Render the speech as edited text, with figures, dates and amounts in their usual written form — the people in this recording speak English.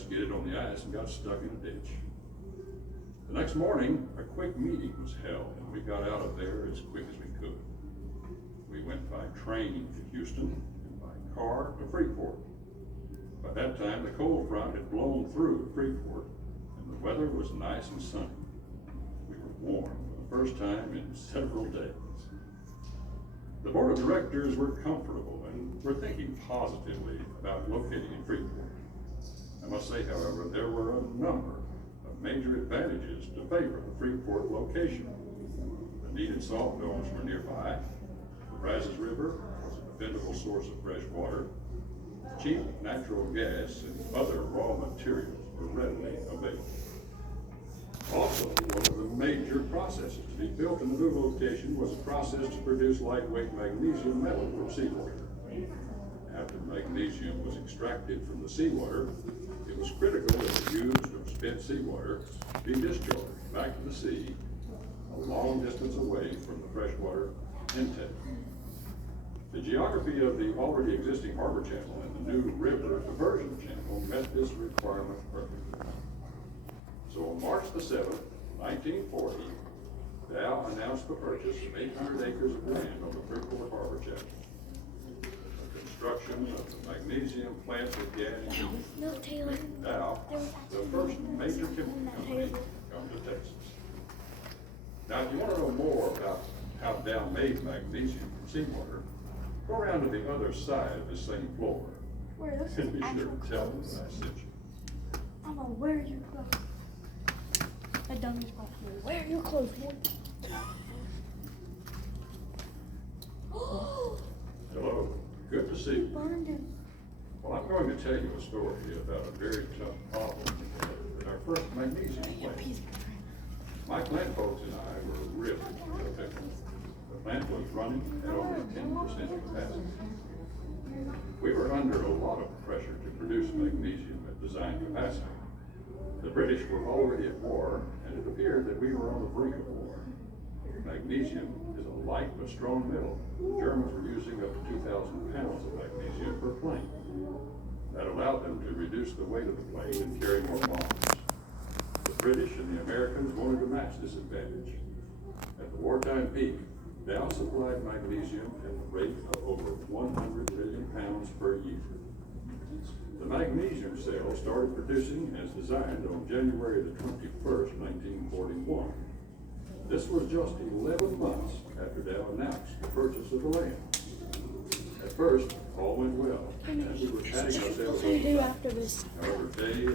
skidded on the ice and got stuck in a ditch. The next morning, a quick meeting was held, and we got out of there as quick as we could. We went by train to Houston and by car to Freeport. By that time, the cold front had blown through Freeport, and the weather was nice and sunny. We were warm for the first time in several days. The board of directors were comfortable and were thinking positively about locating in Freeport. I must say, however, there were a number of major advantages to favor the Freeport location. The needed salt domes were nearby. The Brazos River was a dependable source of fresh water. Cheap natural gas and other raw materials were readily available. Also, one of the major processes to be built in the new location was a process to produce lightweight magnesium metal from seawater. After magnesium was extracted from the seawater, it was critical that the used or spent seawater be discharged back to the sea a long distance away from the freshwater intake. The geography of the already existing harbor channel and the new river diversion channel met this requirement perfectly. So on March the 7th, 1940, Dow announced the purchase of 800 acres of land on the Freeport Harbor Channel. The construction of the magnesium plant began in Dow, the first major chemical company to come to Texas. Now, if you want to know more about how Dow made magnesium from seawater, go around to the other side of the same floor. And be sure to tell them that I sent you. I don't know where you clothes. That dummy's probably where are your clothes, boy? Hello, good to see you. Burned him. Well, I'm going to tell you a story about a very tough problem at our first magnesium plant. My plant folks and I were really affected. The plant was running at over 10% capacity. We were under a lot of pressure to produce magnesium at design capacity. The British were already at war, and it appeared that we were on the brink of war. Magnesium is a light but strong metal. The Germans were using up to 2,000 pounds of magnesium per plane. That allowed them to reduce the weight of the plane and carry more bombs. The British and the Americans wanted to match this advantage. At the wartime peak, Dow supplied magnesium at the rate of over 100 million pounds per year. The magnesium cell started producing as designed on January the 21st, 1941. This was just 11 months after Dow announced the purchase of the land. At first, all went well, and we were patting ourselves on the back. After this. However, day